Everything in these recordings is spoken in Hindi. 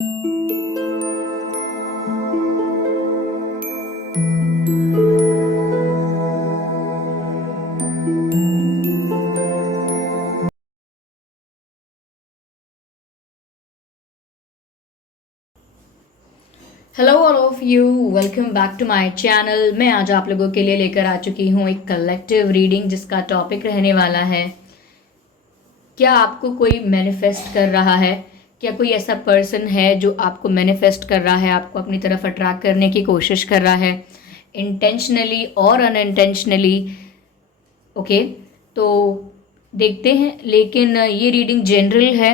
Hello all of you, welcome back to my channel. मैं आज आप लोगों के लिए लेकर आ चुकी हूँ एक कलेक्टिव रीडिंग जिसका टॉपिक रहने वाला है, क्या आपको कोई मैनिफेस्ट कर रहा है? क्या कोई ऐसा पर्सन है जो आपको मैनिफेस्ट कर रहा है, आपको अपनी तरफ अट्रैक्ट करने की कोशिश कर रहा है, इंटेंशनली और अनइंटेंशनली? ओके, तो देखते हैं। लेकिन ये रीडिंग जनरल है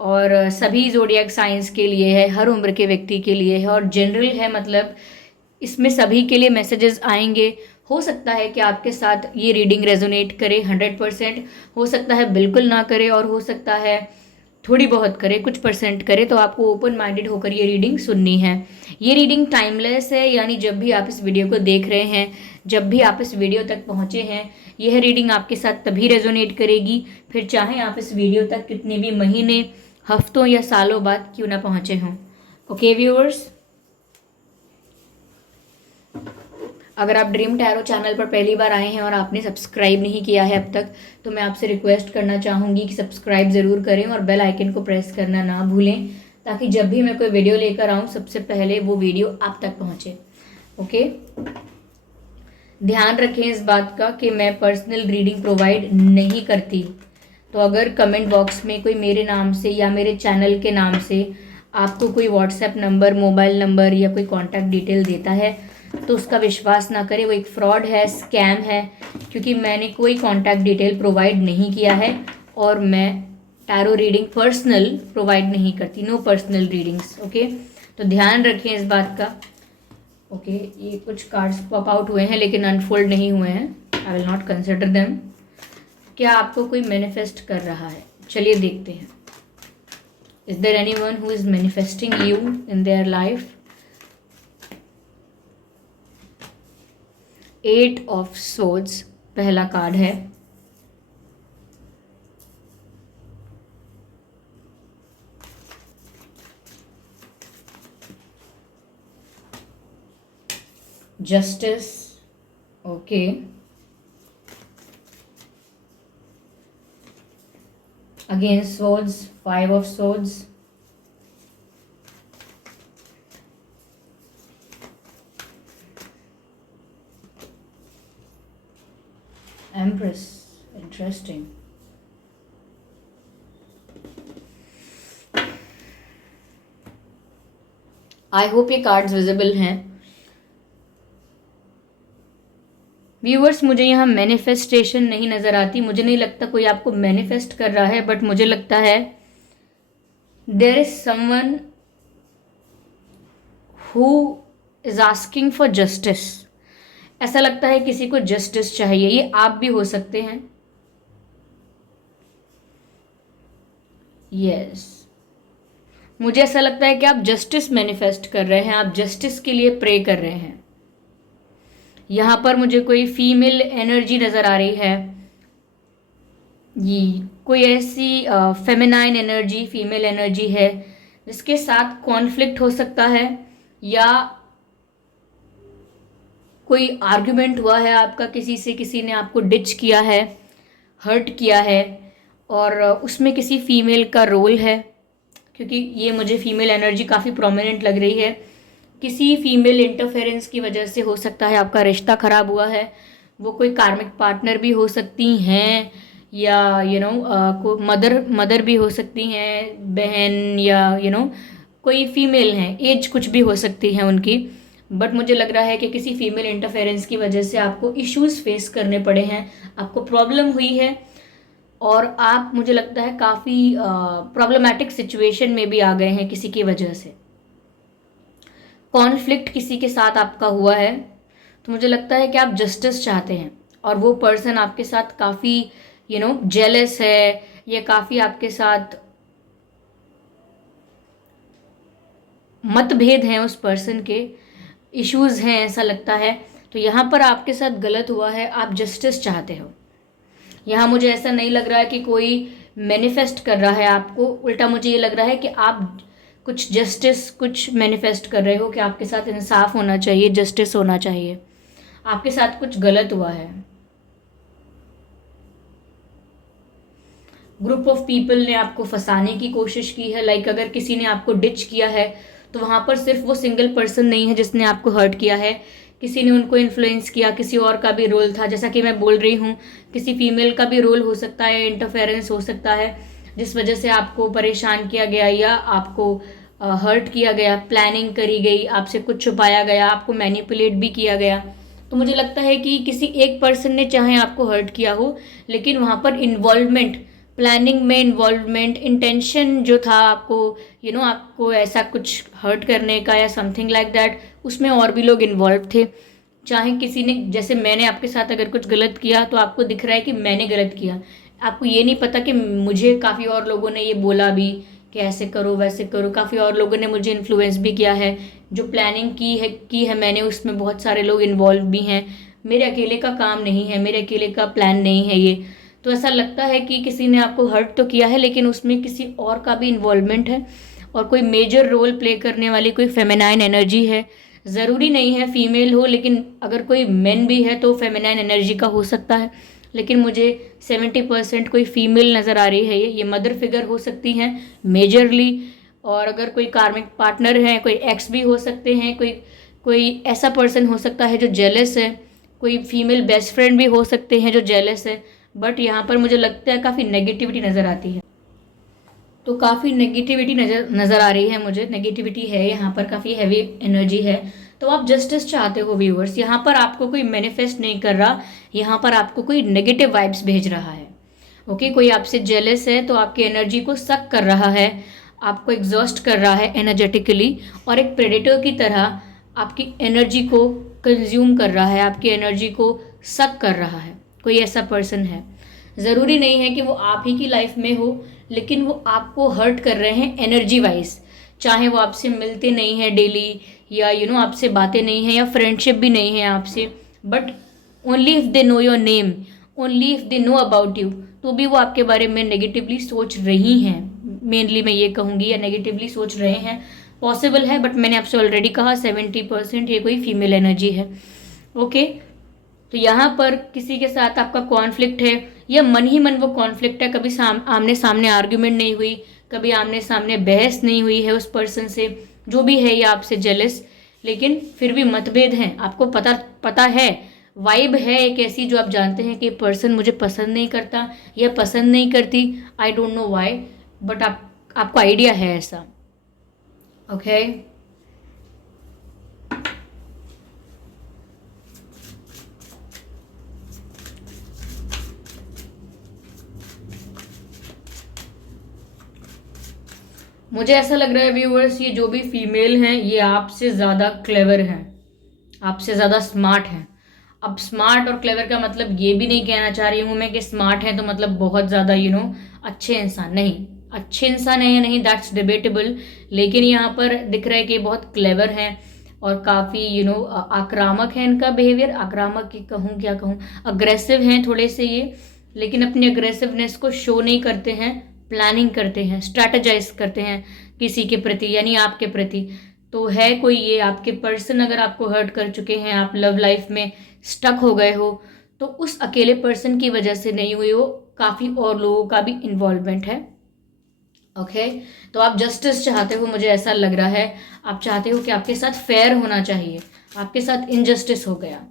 और सभी ज़ोडिएक साइंस के लिए है, हर उम्र के व्यक्ति के लिए है और जनरल है, मतलब इसमें सभी के लिए मैसेजेस आएंगे। हो सकता है कि आपके साथ ये रीडिंग रेजोनेट करे 100%, हो सकता है बिल्कुल ना करे और हो सकता है थोड़ी बहुत करे, कुछ परसेंट करे। तो आपको ओपन माइंडेड होकर ये रीडिंग सुननी है। ये रीडिंग टाइमलेस है, यानी जब भी आप इस वीडियो को देख रहे हैं, जब भी आप इस वीडियो तक पहुंचे हैं, यह रीडिंग आपके साथ तभी रेजोनेट करेगी, फिर चाहे आप इस वीडियो तक कितने भी महीने, हफ्तों या सालों बाद क्यों ना पहुंचे हों। ओके व्यूअर्स, अगर आप ड्रीम टैरो चैनल पर पहली बार आए हैं और आपने सब्सक्राइब नहीं किया है अब तक, तो मैं आपसे रिक्वेस्ट करना चाहूँगी कि सब्सक्राइब ज़रूर करें और बेल आइकन को प्रेस करना ना भूलें, ताकि जब भी मैं कोई वीडियो लेकर आऊँ सबसे पहले वो वीडियो आप तक पहुँचे। ओके, ध्यान रखें इस बात का कि मैं पर्सनल रीडिंग प्रोवाइड नहीं करती। तो अगर कमेंट बॉक्स में कोई मेरे नाम से या मेरे चैनल के नाम से आपको कोई व्हाट्सएप नंबर, मोबाइल नंबर या कोई कॉन्टैक्ट डिटेल देता है, तो उसका विश्वास ना करें, वो एक फ्रॉड है, स्कैम है, क्योंकि मैंने कोई कॉन्टैक्ट डिटेल प्रोवाइड नहीं किया है और मैं टैरो रीडिंग पर्सनल प्रोवाइड नहीं करती, नो पर्सनल रीडिंग्स। ओके, तो ध्यान रखें इस बात का। ओके, ये कुछ कार्ड्स पॉप आउट हुए हैं लेकिन अनफोल्ड नहीं हुए हैं, I will not consider them. क्या आपको कोई मैनिफेस्ट कर रहा है? चलिए देखते हैं। Is there anyone who is manifesting you in their life? 8 of swords पहला कार्ड है। Justice, okay. Again swords, 5 of swords, empress, interesting. I hope ये कार्ड्स विजिबल हैं। व्यूअर्स, मुझे यहाँ मैनिफेस्टेशन नहीं नज़र आती, मुझे नहीं लगता कोई आपको मैनिफेस्ट कर रहा है, बट मुझे लगता है there is someone who is asking for justice. ऐसा लगता है किसी को जस्टिस चाहिए, ये आप भी हो सकते हैं। यस, मुझे ऐसा लगता है कि आप जस्टिस मैनिफेस्ट कर रहे हैं, आप जस्टिस के लिए प्रे कर रहे हैं। यहाँ पर मुझे कोई फीमेल एनर्जी नज़र आ रही है, ये कोई ऐसी फेमिनाइन एनर्जी, फीमेल एनर्जी है जिसके साथ कॉन्फ्लिक्ट हो सकता है, या कोई आर्ग्यूमेंट हुआ है आपका किसी से, किसी ने आपको डिच किया है, हर्ट किया है, और उसमें किसी फीमेल का रोल है, क्योंकि ये मुझे फीमेल एनर्जी काफ़ी प्रोमिनेंट लग रही है। किसी फीमेल इंटरफेरेंस की वजह से हो सकता है आपका रिश्ता ख़राब हुआ है। वो कोई कार्मिक पार्टनर भी हो सकती हैं, या को मदर भी हो सकती हैं, बहन, या कोई फीमेल हैं, एज कुछ भी हो सकती है उनकी। बट मुझे लग रहा है कि किसी फीमेल इंटरफेरेंस की वजह से आपको इश्यूज फेस करने पड़े हैं, आपको प्रॉब्लम हुई है, और आप, मुझे लगता है, काफ़ी प्रॉब्लमैटिक सिचुएशन में भी आ गए हैं किसी की वजह से। कॉन्फ्लिक्ट किसी के साथ आपका हुआ है, तो मुझे लगता है कि आप जस्टिस चाहते हैं, और वो पर्सन आपके साथ काफ़ी जेलस है, या काफ़ी आपके साथ मतभेद हैं, उस पर्सन के इश्यूज हैं, ऐसा लगता है। तो यहाँ पर आपके साथ गलत हुआ है, आप जस्टिस चाहते हो। यहाँ मुझे ऐसा नहीं लग रहा है कि कोई मैनिफेस्ट कर रहा है आपको, उल्टा मुझे ये लग रहा है कि आप कुछ जस्टिस कुछ मैनिफेस्ट कर रहे हो कि आपके साथ इंसाफ होना चाहिए, जस्टिस होना चाहिए, आपके साथ कुछ गलत हुआ है। ग्रुप ऑफ पीपल ने आपको फंसाने की कोशिश की है। लाइक अगर किसी ने आपको डिच किया है तो वहाँ पर सिर्फ वो सिंगल पर्सन नहीं है जिसने आपको हर्ट किया है, किसी ने उनको इन्फ्लुएंस किया, किसी और का भी रोल था। जैसा कि मैं बोल रही हूँ, किसी फीमेल का भी रोल हो सकता है, इंटरफेरेंस हो सकता है, जिस वजह से आपको परेशान किया गया या आपको हर्ट किया गया, प्लानिंग करी गई, आपसे कुछ छुपाया गया, आपको मैनिपुलेट भी किया गया। तो मुझे लगता है कि किसी एक पर्सन ने चाहे आपको हर्ट किया हो, लेकिन वहाँ पर इन्वॉल्वमेंट, प्लानिंग में इन्वॉल्वमेंट, इंटेंशन जो था आपको आपको ऐसा कुछ हर्ट करने का या समथिंग लाइक दैट, उसमें और भी लोग इन्वॉल्व थे। चाहे किसी ने, जैसे मैंने आपके साथ अगर कुछ गलत किया तो आपको दिख रहा है कि मैंने गलत किया, आपको ये नहीं पता कि मुझे काफ़ी और लोगों ने ये बोला भी कि ऐसे करो वैसे करो, काफ़ी और लोगों ने मुझे इन्फ्लुएंस भी किया है। जो प्लानिंग की है मैंने, उसमें बहुत सारे लोग इन्वॉल्व भी हैं। मेरे अकेले का काम नहीं है, मेरे अकेले का प्लान नहीं है ये। तो ऐसा लगता है कि किसी ने आपको हर्ट तो किया है, लेकिन उसमें किसी और का भी इन्वॉल्वमेंट है और कोई मेजर रोल प्ले करने वाली कोई फेमिनाइन एनर्जी है। ज़रूरी नहीं है फीमेल हो, लेकिन अगर कोई मेन भी है तो फेमिनाइन एनर्जी का हो सकता है। लेकिन मुझे 70% कोई फीमेल नज़र आ रही है। ये मदर फिगर हो सकती हैं मेजरली। और अगर कोई कार्मिक पार्टनर है, कोई एक्स भी हो सकते हैं, कोई कोई ऐसा पर्सन हो सकता है जो जेलस है, कोई फीमेल बेस्ट फ्रेंड भी हो सकते हैं जो जेलस है। बट यहाँ पर मुझे लगता है काफ़ी नेगेटिविटी नज़र आती है। तो काफ़ी नेगेटिविटी नज़र आ रही है मुझे, नेगेटिविटी है यहाँ पर, काफ़ी हैवी एनर्जी है। तो आप जस्टिस चाहते हो व्यूअर्स, यहाँ पर आपको कोई मैनिफेस्ट नहीं कर रहा, यहाँ पर आपको कोई नेगेटिव वाइब्स भेज रहा है। ओके, कोई आपसे जेलस है तो आपकी एनर्जी को सक कर रहा है, आपको एग्जॉस्ट कर रहा है एनर्जेटिकली, और एक प्रेडेटर की तरह आपकी एनर्जी को कंज्यूम कर रहा है, आपकी एनर्जी को सक कर रहा है। कोई ऐसा पर्सन है, ज़रूरी नहीं है कि वो आप ही की लाइफ में हो, लेकिन वो आपको हर्ट कर रहे हैं एनर्जी वाइज। चाहे वो आपसे मिलते नहीं हैं डेली, या आपसे बातें नहीं हैं, या फ्रेंडशिप भी नहीं है आपसे, but only if they know your name, only if they know about you, तो भी वो आपके बारे में नेगेटिवली सोच रही हैं। मेनली मैं ये कहूँगी, या नेगेटिवली सोच रहे हैं। पॉसिबल है, बट मैंने आपसे ऑलरेडी कहा 70% ये कोई फीमेल एनर्जी है। ओके, तो यहाँ पर किसी के साथ आपका कॉन्फ्लिक्ट है, या मन ही मन वो कॉन्फ्लिक्ट है। कभी आमने सामने आर्ग्यूमेंट नहीं हुई, कभी आमने सामने बहस नहीं हुई है उस पर्सन से, जो भी है या आपसे जेलस, लेकिन फिर भी मतभेद हैं। आपको पता है, वाइब है एक ऐसी जो आप जानते हैं कि पर्सन मुझे पसंद नहीं करता या पसंद नहीं करती, I don't know why, but आपको आइडिया है ऐसा। ओके, मुझे ऐसा लग रहा है व्यूअर्स, ये जो भी फीमेल हैं ये आपसे ज़्यादा क्लेवर हैं, आपसे ज़्यादा स्मार्ट हैं। अब स्मार्ट और क्लेवर का मतलब ये भी नहीं कहना चाह रही हूँ मैं कि स्मार्ट हैं तो मतलब बहुत ज़्यादा अच्छे इंसान नहीं, अच्छे इंसान है या नहीं दैट्स डिबेटेबल, लेकिन यहाँ पर दिख रहा है कि बहुत क्लेवर हैं और काफ़ी आक्रामक है इनका बिहेवियर। आक्रामक की कहूँ क्या कहूँ, अग्रेसिव हैं थोड़े से ये, लेकिन अपनी अग्रेसिवनेस को शो नहीं करते हैं, प्लानिंग करते हैं, स्ट्रैटेजाइज करते हैं किसी के प्रति, यानी आपके प्रति। तो है कोई ये आपके पर्सन, अगर आपको हर्ट कर चुके हैं, आप लव लाइफ में स्टक हो गए हो, तो उस अकेले पर्सन की वजह से नहीं हुई हो, काफ़ी और लोगों का भी इन्वॉल्वमेंट है। ओके, तो आप जस्टिस चाहते हो, मुझे ऐसा लग रहा है। आप चाहते हो कि आपके साथ फेयर होना चाहिए, आपके साथ इनजस्टिस हो गया।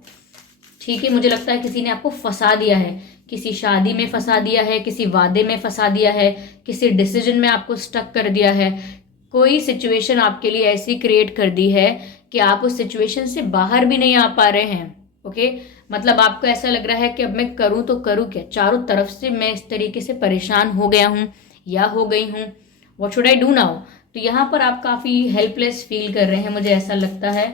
ठीक है, मुझे लगता है किसी ने आपको फंसा दिया है, किसी शादी में फंसा दिया है, किसी वादे में फंसा दिया है, किसी डिसीजन में आपको स्टक कर दिया है। कोई सिचुएशन आपके लिए ऐसी क्रिएट कर दी है कि आप उस सिचुएशन से बाहर भी नहीं आ पा रहे हैं। ओके, मतलब आपको ऐसा लग रहा है कि अब मैं करूं तो करूं क्या, चारों तरफ से मैं इस तरीके से परेशान हो गया हूं या हो गई हूं, what should I do now. तो यहाँ पर आप काफ़ी हेल्पलेस फील कर रहे हैं, मुझे ऐसा लगता है।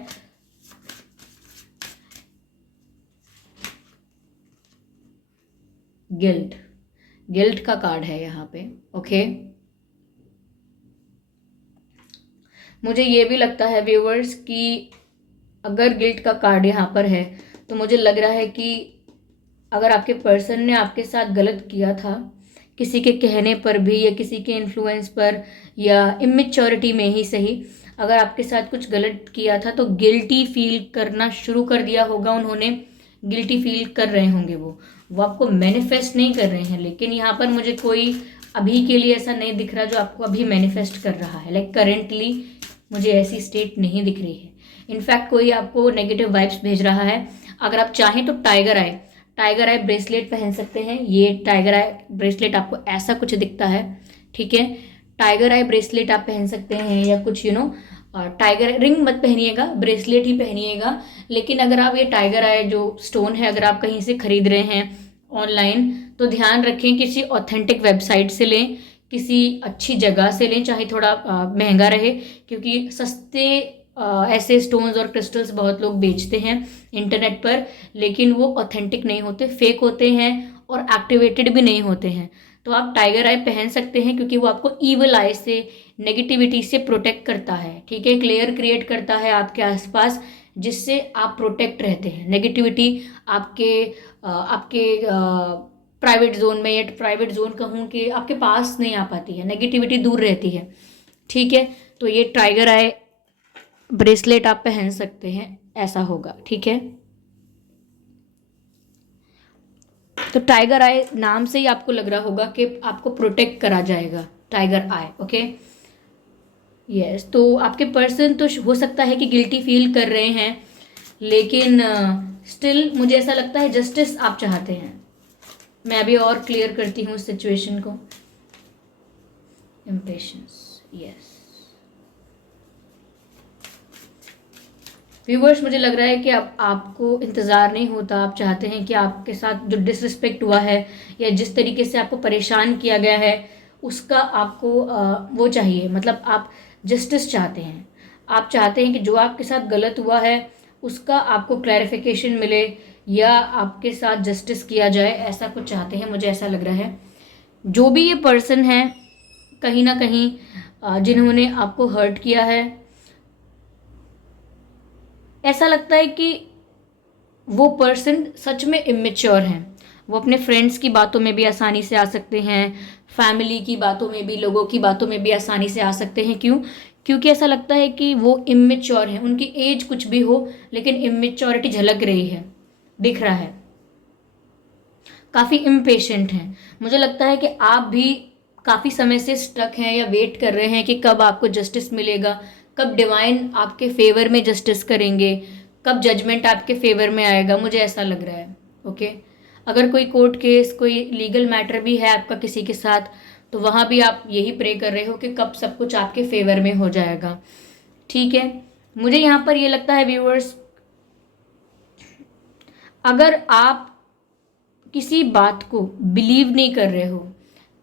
गिल्ट, गिल्ट का कार्ड है यहाँ पे। ओके, मुझे ये भी लगता है व्यूअर्स कि अगर गिल्ट का कार्ड यहाँ पर है तो मुझे लग रहा है कि अगर आपके पर्सन ने आपके साथ गलत किया था, किसी के कहने पर भी या किसी के इन्फ्लुएंस पर या इमेच्योरिटी में ही सही, अगर आपके साथ कुछ गलत किया था तो गिल्टी फील करना शुरू कर दिया होगा उन्होंने, गिल्टी फील कर रहे होंगे वो आपको मैनिफेस्ट नहीं कर रहे हैं। लेकिन यहाँ पर मुझे कोई अभी के लिए ऐसा नहीं दिख रहा जो आपको अभी मैनिफेस्ट कर रहा है। लाइक करेंटली मुझे ऐसी स्टेट नहीं दिख रही है। इनफैक्ट कोई आपको नेगेटिव वाइब्स भेज रहा है। अगर आप चाहें तो टाइगर आई ब्रेसलेट पहन सकते हैं। ये टाइगर आई ब्रेसलेट आपको ऐसा कुछ दिखता है, ठीक है। टाइगर आई ब्रेसलेट आप पहन सकते हैं या कुछ टाइगर रिंग मत पहनिएगा, ब्रेसलेट ही पहनिएगा। लेकिन अगर आप ये टाइगर आई जो स्टोन है अगर आप कहीं से खरीद रहे हैं ऑनलाइन तो ध्यान रखें किसी ऑथेंटिक वेबसाइट से लें, किसी अच्छी जगह से लें, चाहे थोड़ा महंगा रहे, क्योंकि सस्ते ऐसे स्टोन्स और क्रिस्टल्स बहुत लोग बेचते हैं इंटरनेट पर, लेकिन वो ऑथेंटिक नहीं होते, फेक होते हैं और एक्टिवेटेड भी नहीं होते हैं। तो आप टाइगर आई पहन सकते हैं क्योंकि वो आपको ईवल आई से, नेगेटिविटी से प्रोटेक्ट करता है, ठीक है। क्लियर क्रिएट करता है आपके आसपास, जिससे आप प्रोटेक्ट रहते हैं। नेगेटिविटी आपके प्राइवेट जोन में, या प्राइवेट जोन कहूँ कि आपके पास नहीं आ पाती है, नेगेटिविटी दूर रहती है, ठीक है। तो ये टाइगर आई ब्रेसलेट आप पहन सकते हैं, ऐसा होगा, ठीक है। तो टाइगर आई नाम से ही आपको लग रहा होगा कि आपको प्रोटेक्ट करा जाएगा, टाइगर आई, ओके। यस, तो आपके पर्सन तो हो सकता है कि गिल्टी फील कर रहे हैं, लेकिन स्टिल मुझे ऐसा लगता है जस्टिस आप चाहते हैं। मैं अभी और क्लियर करती हूँ सिचुएशन को। इम्पेशंस, यस व्यूवर्स, मुझे लग रहा है कि आपको इंतज़ार नहीं होता। आप चाहते हैं कि आपके साथ जो डिसरिस्पेक्ट हुआ है या जिस तरीके से आपको परेशान किया गया है उसका आपको वो चाहिए, मतलब आप जस्टिस चाहते हैं। आप चाहते हैं कि जो आपके साथ गलत हुआ है उसका आपको क्लैरिफिकेशन मिले या आपके साथ जस्टिस किया जाए, ऐसा कुछ चाहते हैं, मुझे ऐसा लग रहा है। जो भी ये पर्सन है कहीं ना कहीं जिन्होंने आपको हर्ट किया है, ऐसा लगता है कि वो पर्सन सच में इमेच्योर हैं। वो अपने फ्रेंड्स की बातों में भी आसानी से आ सकते हैं, फैमिली की बातों में भी, लोगों की बातों में भी आसानी से आ सकते हैं। क्यों? क्योंकि ऐसा लगता है कि वो इमेच्योर हैं। उनकी एज कुछ भी हो लेकिन इमेच्योरिटी झलक रही है, दिख रहा है। काफ़ी इम्पेशेंट हैं। मुझे लगता है कि आप भी काफ़ी समय से स्टक हैं या वेट कर रहे हैं कि कब आपको जस्टिस मिलेगा, कब डिवाइन आपके फेवर में जस्टिस करेंगे, कब जजमेंट आपके फेवर में आएगा। मुझे ऐसा लग रहा है, ओके। अगर कोई कोर्ट केस, कोई लीगल मैटर भी है आपका किसी के साथ, तो वहाँ भी आप यही प्रे कर रहे हो कि कब सब कुछ आपके फेवर में हो जाएगा, ठीक है। मुझे यहाँ पर ये लगता है व्यूअर्स, अगर आप किसी बात को बिलीव नहीं कर रहे हो,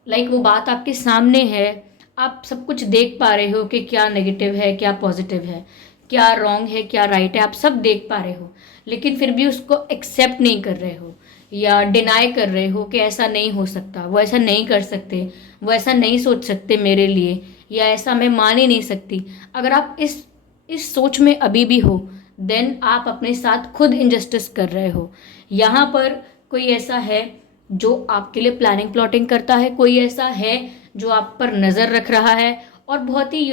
लाइक वो बात आपके सामने है, आप सब कुछ देख पा रहे हो कि क्या नेगेटिव है, क्या पॉजिटिव है, क्या रॉन्ग है, क्या राइट है, आप सब देख पा रहे हो, लेकिन फिर भी उसको एक्सेप्ट नहीं कर रहे हो या डिनाई कर रहे हो कि ऐसा नहीं हो सकता, वो ऐसा नहीं कर सकते, वो ऐसा नहीं सोच सकते मेरे लिए, या ऐसा मैं मान ही नहीं सकती। अगर आप इस सोच में अभी भी हो, देन आप अपने साथ खुद इनजस्टिस कर रहे हो। यहाँ पर कोई ऐसा है जो आपके लिए प्लानिंग प्लॉटिंग करता है, कोई ऐसा है जो आप पर नज़र रख रहा है और बहुत ही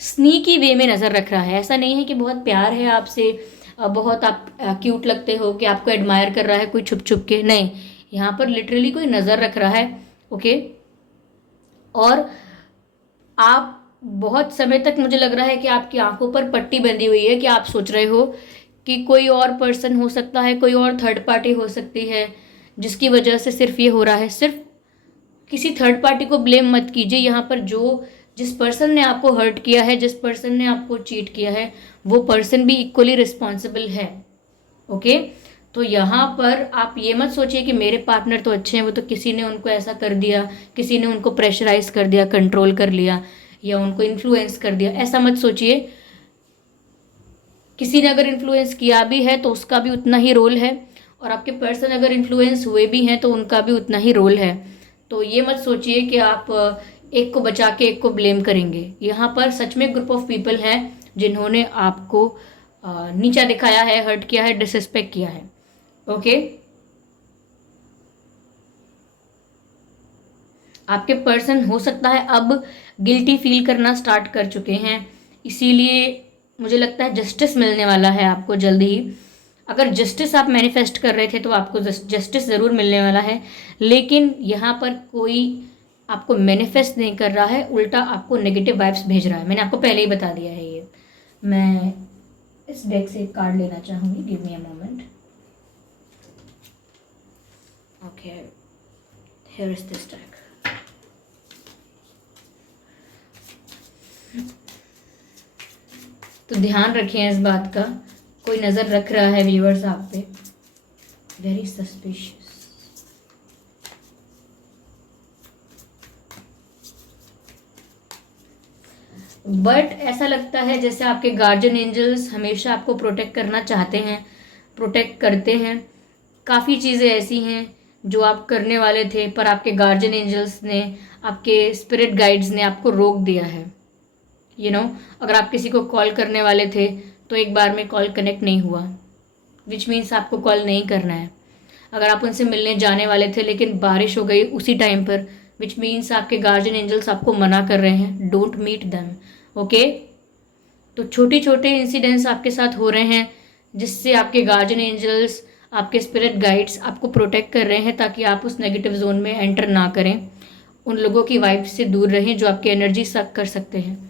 स्नीकी वे में नज़र रख रहा है। ऐसा नहीं है कि बहुत प्यार है आपसे, बहुत आप क्यूट लगते हो कि आपको एडमायर कर रहा है कोई छुप छुप के, नहीं। यहाँ पर लिटरली कोई नज़र रख रहा है, ओके। और आप बहुत समय तक, मुझे लग रहा है कि आपकी आंखों पर पट्टी बंधी हुई है कि आप सोच रहे हो कि कोई और पर्सन हो सकता है, कोई और थर्ड पार्टी हो सकती है जिसकी वजह से सिर्फ ये हो रहा है। सिर्फ किसी थर्ड पार्टी को ब्लेम मत कीजिए। यहाँ पर जिस पर्सन ने आपको हर्ट किया है, जिस पर्सन ने आपको चीट किया है, वो पर्सन भी इक्वली रिस्पॉन्सिबल है, ओके। तो यहाँ पर आप ये मत सोचिए कि मेरे पार्टनर तो अच्छे हैं, वो तो किसी ने उनको ऐसा कर दिया, किसी ने उनको प्रेशराइज कर दिया, कंट्रोल कर लिया या उनको इन्फ्लुएंस कर दिया, ऐसा मत सोचिए। किसी ने अगर इन्फ्लुएंस किया भी है तो उसका भी उतना ही रोल है, और आपके पर्सन अगर इन्फ्लुएंस हुए भी हैं तो उनका भी उतना ही रोल है। तो ये मत सोचिए कि आप एक को बचा के एक को ब्लेम करेंगे। यहाँ पर सच में ग्रुप ऑफ पीपल हैं जिन्होंने आपको नीचा दिखाया है, हर्ट किया है, डिसरिस्पेक्ट किया है, ओके। आपके पर्सन हो सकता है अब गिल्टी फील करना स्टार्ट कर चुके हैं, इसीलिए मुझे लगता है जस्टिस मिलने वाला है आपको जल्दी ही। अगर जस्टिस आप मैनिफेस्ट कर रहे थे तो आपको जस्टिस ज़रूर मिलने वाला है, लेकिन यहाँ पर कोई आपको मैनिफेस्ट नहीं कर रहा है, उल्टा आपको नेगेटिव वाइब्स भेज रहा है। मैंने आपको पहले ही बता दिया है ये। मैं इस डेक से एक कार्ड लेना चाहूँगी, give me a moment. Okay, here is this deck. तो ध्यान रखें इस बात का, कोई नज़र रख रहा है व्यूअर्स आप पे, वेरी सस्पिशियस। बट ऐसा लगता है जैसे आपके गार्जियन एंजल्स हमेशा आपको प्रोटेक्ट करना चाहते हैं, प्रोटेक्ट करते हैं। काफ़ी चीज़ें ऐसी हैं जो आप करने वाले थे, पर आपके गार्जियन एंजल्स ने, आपके स्पिरिट गाइड्स ने आपको रोक दिया है। अगर आप किसी को कॉल करने वाले थे तो एक बार में कॉल कनेक्ट नहीं हुआ, विच मीन्स आपको कॉल नहीं करना है। अगर आप उनसे मिलने जाने वाले थे लेकिन बारिश हो गई उसी टाइम पर, विच मीन्स आपके गार्जियन एंजल्स आपको मना कर रहे हैं, डोंट मीट देम। ओके, तो छोटे छोटे इंसिडेंट्स आपके साथ हो रहे हैं जिससे आपके गार्जियन एंजल्स, आपके स्पिरिट गाइड्स आपको प्रोटेक्ट कर रहे हैं ताकि आप उस नेगेटिव जोन में एंटर ना करें, उन लोगों की वाइब से दूर रहें जो आपकी एनर्जी सक कर सकते हैं।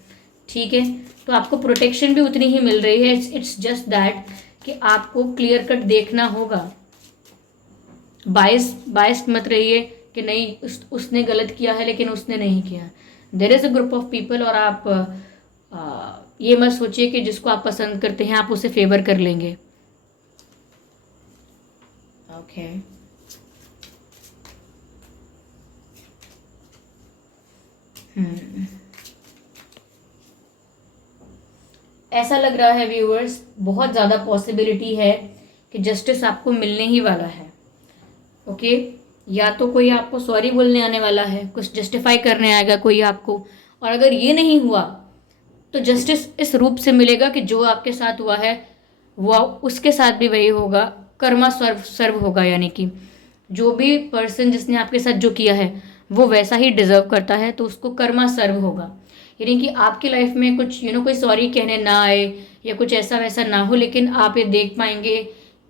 ठीक है, तो आपको प्रोटेक्शन भी उतनी ही मिल रही है। इट्स जस्ट दैट कि आपको क्लियर कट देखना होगा, बायस्ड मत रहिए कि नहीं उसने गलत किया है लेकिन उसने नहीं किया। There is a group of people, और आप ये मत सोचिए कि जिसको आप पसंद करते हैं आप उसे फेवर कर लेंगे। ओके, ऐसा लग रहा है व्यूअर्स, बहुत ज़्यादा पॉसिबिलिटी है कि जस्टिस आपको मिलने ही वाला है। ओके, या तो कोई आपको सॉरी बोलने आने वाला है, कुछ जस्टिफाई करने आएगा कोई आपको, और अगर ये नहीं हुआ तो जस्टिस इस रूप से मिलेगा कि जो आपके साथ हुआ है वो उसके साथ भी वही होगा, कर्मा सर्व होगा। यानी कि जो भी पर्सन जिसने आपके साथ जो किया है वो वैसा ही डिजर्व करता है, तो उसको कर्मा सर्व होगा। यानी कि आपकी लाइफ में कुछ कोई सॉरी कहने ना आए या कुछ ऐसा वैसा ना हो, लेकिन आप ये देख पाएंगे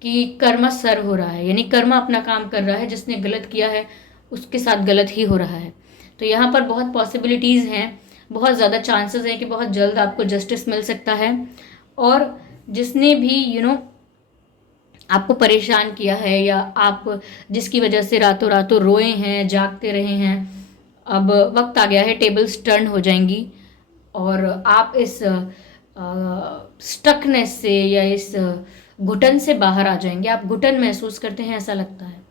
कि कर्मा सर्व हो रहा है, यानी कर्मा अपना काम कर रहा है। जिसने गलत किया है उसके साथ गलत ही हो रहा है। तो यहाँ पर बहुत पॉसिबिलिटीज़ हैं, बहुत ज़्यादा चांसेस हैं कि बहुत जल्द आपको जस्टिस मिल सकता है। और जिसने भी आपको परेशान किया है, या आप जिसकी वजह से रातों रातों रोए हैं, जागते रहे हैं, अब वक्त आ गया है, टेबल्स टर्न हो जाएंगी और आप इस स्टकनेस से या इस घुटन से बाहर आ जाएंगे। आप घुटन महसूस करते हैं, ऐसा लगता है।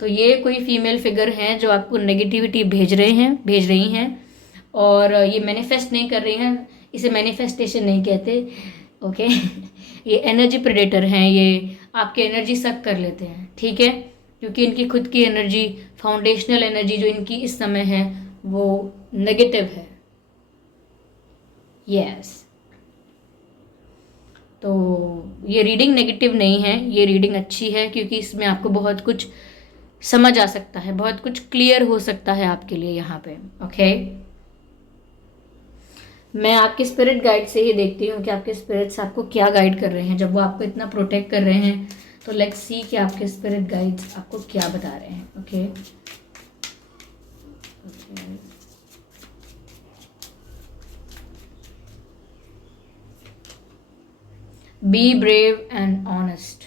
तो ये कोई फीमेल फिगर हैं जो आपको नेगेटिविटी भेज रही हैं, और ये मैनिफेस्ट नहीं कर रही हैं, इसे मैनिफेस्टेशन नहीं कहते। ओके ये एनर्जी प्रेडेटर हैं, ये आपकी एनर्जी सक कर लेते हैं। ठीक है, क्योंकि इनकी खुद की एनर्जी, फाउंडेशनल एनर्जी जो इनकी इस समय है वो नेगेटिव है। यस, तो ये रीडिंग नेगेटिव नहीं है, ये रीडिंग अच्छी है, क्योंकि इसमें आपको बहुत कुछ समझ आ सकता है, बहुत कुछ क्लियर हो सकता है आपके लिए यहाँ पे। ओके, मैं आपके स्पिरिट गाइड से ही देखती हूँ कि आपके स्पिरिट्स आपको क्या गाइड कर रहे हैं जब वो आपको इतना प्रोटेक्ट कर रहे हैं। तो लेट्स सी कि आपके स्पिरिट गाइड्स आपको क्या बता रहे हैं। Okay, be brave and honest.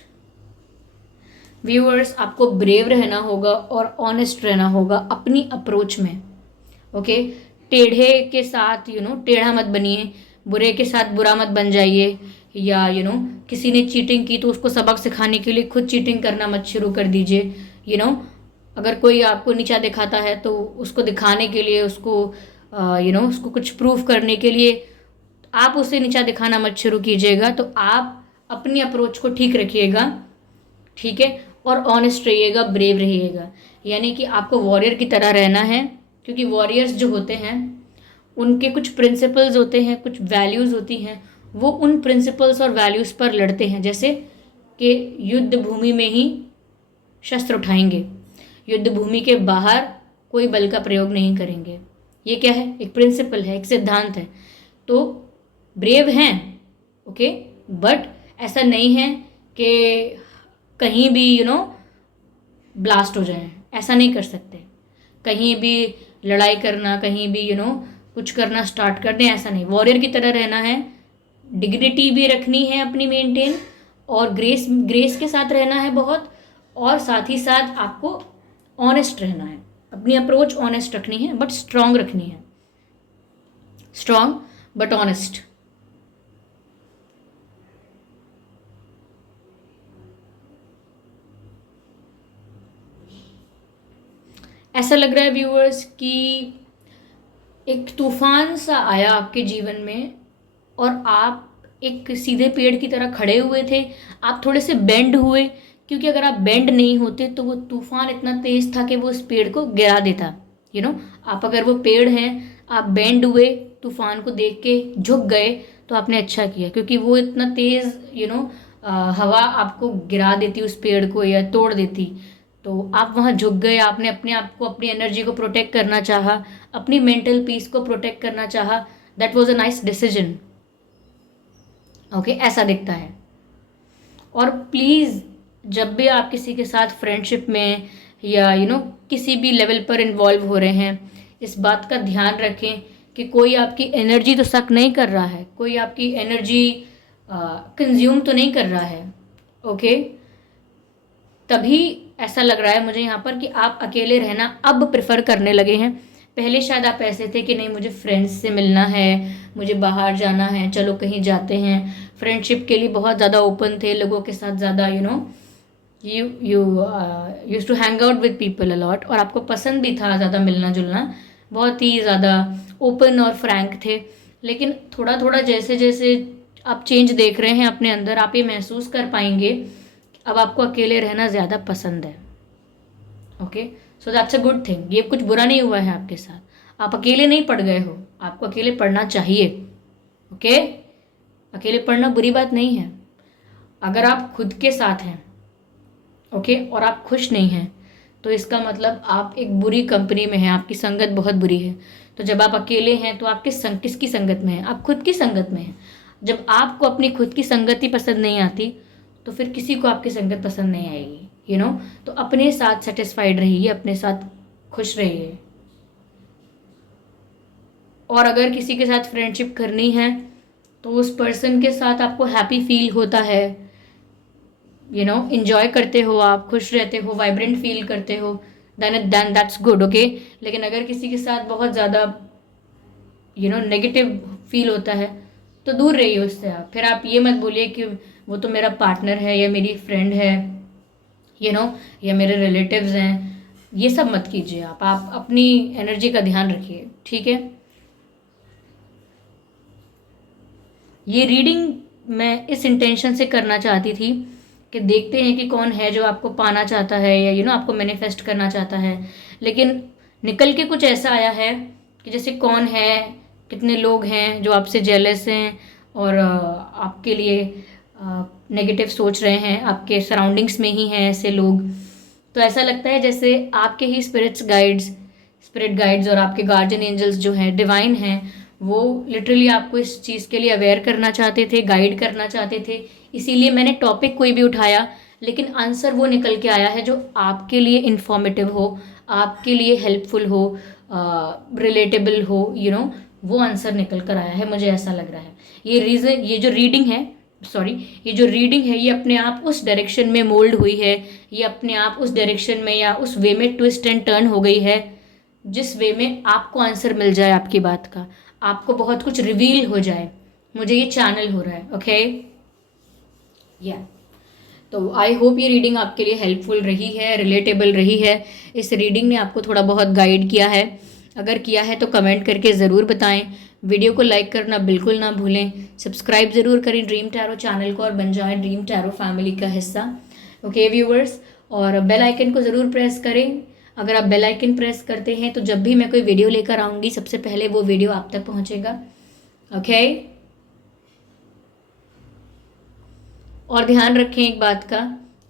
Viewers, आपको ब्रेव रहना होगा और ऑनेस्ट रहना होगा अपनी अप्रोच में। ओके, टेढ़े के साथ टेढ़ा मत बनिए, बुरे के साथ बुरा मत बन जाइए, या किसी ने चीटिंग की तो उसको सबक सिखाने के लिए खुद चीटिंग करना मत शुरू कर दीजिए। अगर कोई आपको नीचा दिखाता है तो उसको दिखाने के लिए, उसको उसको कुछ प्रूफ करने के लिए आप उसे नीचा दिखाना मत शुरू कीजिएगा। तो आप अपनी अप्रोच को ठीक रखिएगा, ठीक है, और ऑनेस्ट रहिएगा, ब्रेव रहिएगा। यानी कि आपको वॉरियर की तरह रहना है, क्योंकि वॉरियर्स जो होते हैं उनके कुछ प्रिंसिपल्स होते हैं, कुछ वैल्यूज़ होती हैं, वो उन प्रिंसिपल्स और वैल्यूज़ पर लड़ते हैं। जैसे कि युद्ध भूमि में ही शस्त्र उठाएंगे, युद्ध भूमि के बाहर कोई बल का प्रयोग नहीं करेंगे। ये क्या है? एक प्रिंसिपल है, एक सिद्धांत है। तो ब्रेव हैं, ओके, बट ऐसा नहीं है कि कहीं भी ब्लास्ट हो जाए, ऐसा नहीं कर सकते। कहीं भी लड़ाई करना, कहीं भी कुछ करना स्टार्ट कर दें, ऐसा नहीं। वॉरियर की तरह रहना है, डिग्निटी भी रखनी है अपनी मेंटेन, और ग्रेस के साथ रहना है बहुत, और साथ ही साथ आपको ऑनेस्ट रहना है। अपनी अप्रोच ऑनेस्ट रखनी है बट स्ट्रांग रखनी है, स्ट्रांग बट ऑनेस्ट। ऐसा लग रहा है व्यूअर्स कि एक तूफान सा आया आपके जीवन में और आप एक सीधे पेड़ की तरह खड़े हुए थे। आप थोड़े से बेंड हुए, क्योंकि अगर आप बेंड नहीं होते तो वो तूफान इतना तेज था कि वो उस पेड़ को गिरा देता। आप अगर वो पेड़ हैं, आप बेंड हुए, तूफान को देख के झुक गए, तो आपने अच्छा किया, क्योंकि वो इतना तेज हवा आपको गिरा देती उस पेड़ को या तोड़ देती। तो आप वहाँ झुक गए, आपने अपने आप को, अपनी एनर्जी को प्रोटेक्ट करना चाहा, अपनी मेंटल पीस को प्रोटेक्ट करना चाहा। That was a nice decision. Okay, ऐसा दिखता है। और प्लीज़, जब भी आप किसी के साथ फ्रेंडशिप में या किसी भी लेवल पर इन्वॉल्व हो रहे हैं, इस बात का ध्यान रखें कि कोई आपकी एनर्जी तो सक नहीं कर रहा है, कोई आपकी एनर्जी कंज्यूम तो नहीं कर रहा है। ओके, तभी ऐसा लग रहा है मुझे यहाँ पर कि आप अकेले रहना अब प्रेफर करने लगे हैं। पहले शायद आप ऐसे थे कि नहीं, मुझे फ्रेंड्स से मिलना है, मुझे बाहर जाना है, चलो कहीं जाते हैं। फ्रेंडशिप के लिए बहुत ज़्यादा ओपन थे, लोगों के साथ ज़्यादा you use to hang out with people a lot, और आपको पसंद भी था ज़्यादा मिलना जुलना, बहुत ही ज़्यादा ओपन और फ्रैंक थे। लेकिन थोड़ा थोड़ा जैसे जैसे आप चेंज देख रहे हैं अपने अंदर, आप ये महसूस कर पाएंगे अब आपको अकेले रहना ज़्यादा पसंद है। Okay, so that's a good thing. ये कुछ बुरा नहीं हुआ है आपके साथ, आप अकेले नहीं पढ़ गए हो, आपको अकेले पढ़ना चाहिए। ओके, अकेले पढ़ना बुरी बात नहीं है। अगर आप खुद के साथ हैं, ओके, और आप खुश नहीं हैं, तो इसका मतलब आप एक बुरी कंपनी में हैं, आपकी संगत बहुत बुरी है। तो जब आप अकेले हैं तो आप किसकी संगत में हैं? आप खुद की संगत में हैं। जब आपको अपनी खुद की संगत ही पसंद नहीं आती, तो फिर किसी को आपकी संगत पसंद नहीं आएगी। तो अपने साथ सेटिस्फाइड रहिए, अपने साथ खुश रहिए। और अगर किसी के साथ फ्रेंडशिप करनी है तो उस पर्सन के साथ आपको हैप्पी फील होता है, इंजॉय करते हो, आप खुश रहते हो, वाइब्रेंट फील करते हो, देन दैट्स गुड। ओके, लेकिन अगर किसी के साथ बहुत ज़्यादा नेगेटिव फील होता है तो दूर रहिए उससे। आप फिर आप ये मत बोलिए कि वो तो मेरा पार्टनर है या मेरी फ्रेंड है, या मेरे रिलेटिव्स हैं। ये सब मत कीजिए। आप अपनी एनर्जी का ध्यान रखिए, ठीक है। ये रीडिंग मैं इस इंटेंशन से करना चाहती थी कि देखते हैं कि कौन है जो आपको पाना चाहता है या आपको मैनिफेस्ट करना चाहता है। लेकिन निकल के कुछ ऐसा आया है कि जैसे कौन है, कितने लोग हैं जो आपसे जेलस हैं और आपके लिए नेगेटिव सोच रहे हैं, आपके सराउंडिंग्स में ही हैं ऐसे लोग। तो ऐसा लगता है जैसे आपके ही स्पिरिट गाइड्स और आपके गार्जियन एंजल्स जो हैं, डिवाइन हैं, वो लिटरली आपको इस चीज़ के लिए अवेयर करना चाहते थे, गाइड करना चाहते थे। इसीलिए मैंने टॉपिक कोई भी उठाया, लेकिन आंसर वो निकल के आया है जो आपके लिए इंफॉर्मेटिव हो, आपके लिए हेल्पफुल हो, रिलेटेबल हो, वो आंसर निकल कर आया है, मुझे ऐसा लग रहा है। ये जो रीडिंग है ये अपने आप उस डायरेक्शन में मोल्ड हुई है, ये अपने आप उस डायरेक्शन में या उस वे में ट्विस्ट एंड टर्न हो गई है, जिस वे में आपको आंसर मिल जाए आपकी बात का, आपको बहुत कुछ रिवील हो जाए। मुझे ये चैनल हो रहा है। ओके, या तो आई होप ये रीडिंग आपके लिए हेल्पफुल रही है, रिलेटेबल रही है। इस रीडिंग ने आपको थोड़ा बहुत गाइड किया है। अगर किया है तो कमेंट करके ज़रूर बताएं। वीडियो को लाइक करना बिल्कुल ना भूलें। सब्सक्राइब ज़रूर करें ड्रीम टैरो चैनल को और बन जाएं ड्रीम टैरो फैमिली का हिस्सा। ओके व्यूवर्स, और बेल आइकन को ज़रूर प्रेस करें। अगर आप बेल आइकन प्रेस करते हैं तो जब भी मैं कोई वीडियो लेकर आऊँगी, सबसे पहले वो वीडियो आप तक पहुँचेगा। ओके, और ध्यान रखें एक बात का,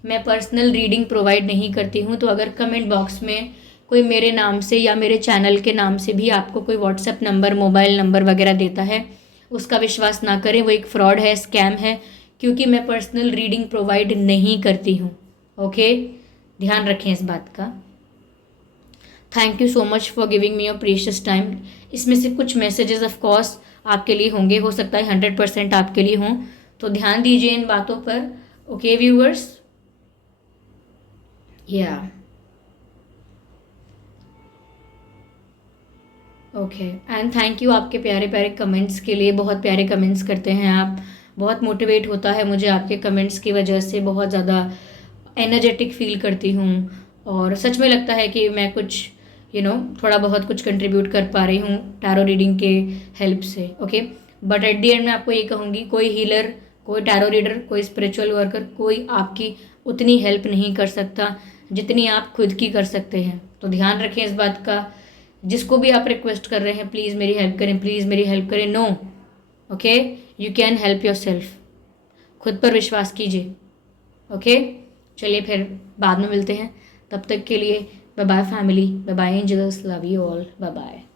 मैं पर्सनल रीडिंग प्रोवाइड नहीं करती हूँ। तो अगर कमेंट बॉक्स में कोई मेरे नाम से या मेरे चैनल के नाम से भी आपको कोई व्हाट्सएप नंबर, मोबाइल नंबर वगैरह देता है, उसका विश्वास ना करें, वो एक फ्रॉड है, स्कैम है, क्योंकि मैं पर्सनल रीडिंग प्रोवाइड नहीं करती हूँ। ओके, ध्यान रखें इस बात का। Thank you so much for giving me your precious time. इसमें से कुछ मैसेजेस ऑफ कोर्स आपके लिए होंगे, हो सकता है 100% आपके लिए हों, तो ध्यान दीजिए इन बातों पर। ओके व्यूअर्स, या ओके, एंड थैंक यू आपके प्यारे प्यारे कमेंट्स के लिए। बहुत प्यारे कमेंट्स करते हैं आप, बहुत मोटिवेट होता है मुझे आपके कमेंट्स की वजह से, बहुत ज़्यादा एनर्जेटिक फील करती हूँ और सच में लगता है कि मैं कुछ थोड़ा बहुत कुछ कंट्रीब्यूट कर पा रही हूँ टैरो रीडिंग के हेल्प से। Okay, but at the and मैं आपको ये कहूँगी, कोई हीलर, कोई टैरो रीडर, कोई स्पिरिचुअल वर्कर, कोई आपकी उतनी हेल्प नहीं कर सकता जितनी आप खुद की कर सकते हैं। तो ध्यान रखें इस बात का। जिसको भी आप रिक्वेस्ट कर रहे हैं, प्लीज़ मेरी हेल्प करें, प्लीज़ मेरी हेल्प करें, no. Okay, you can help your self. खुद पर विश्वास कीजिए। ओके, चलिए फिर बाद में मिलते हैं। तब तक के लिए bye bye family, bye bye angels, love you all, bye bye.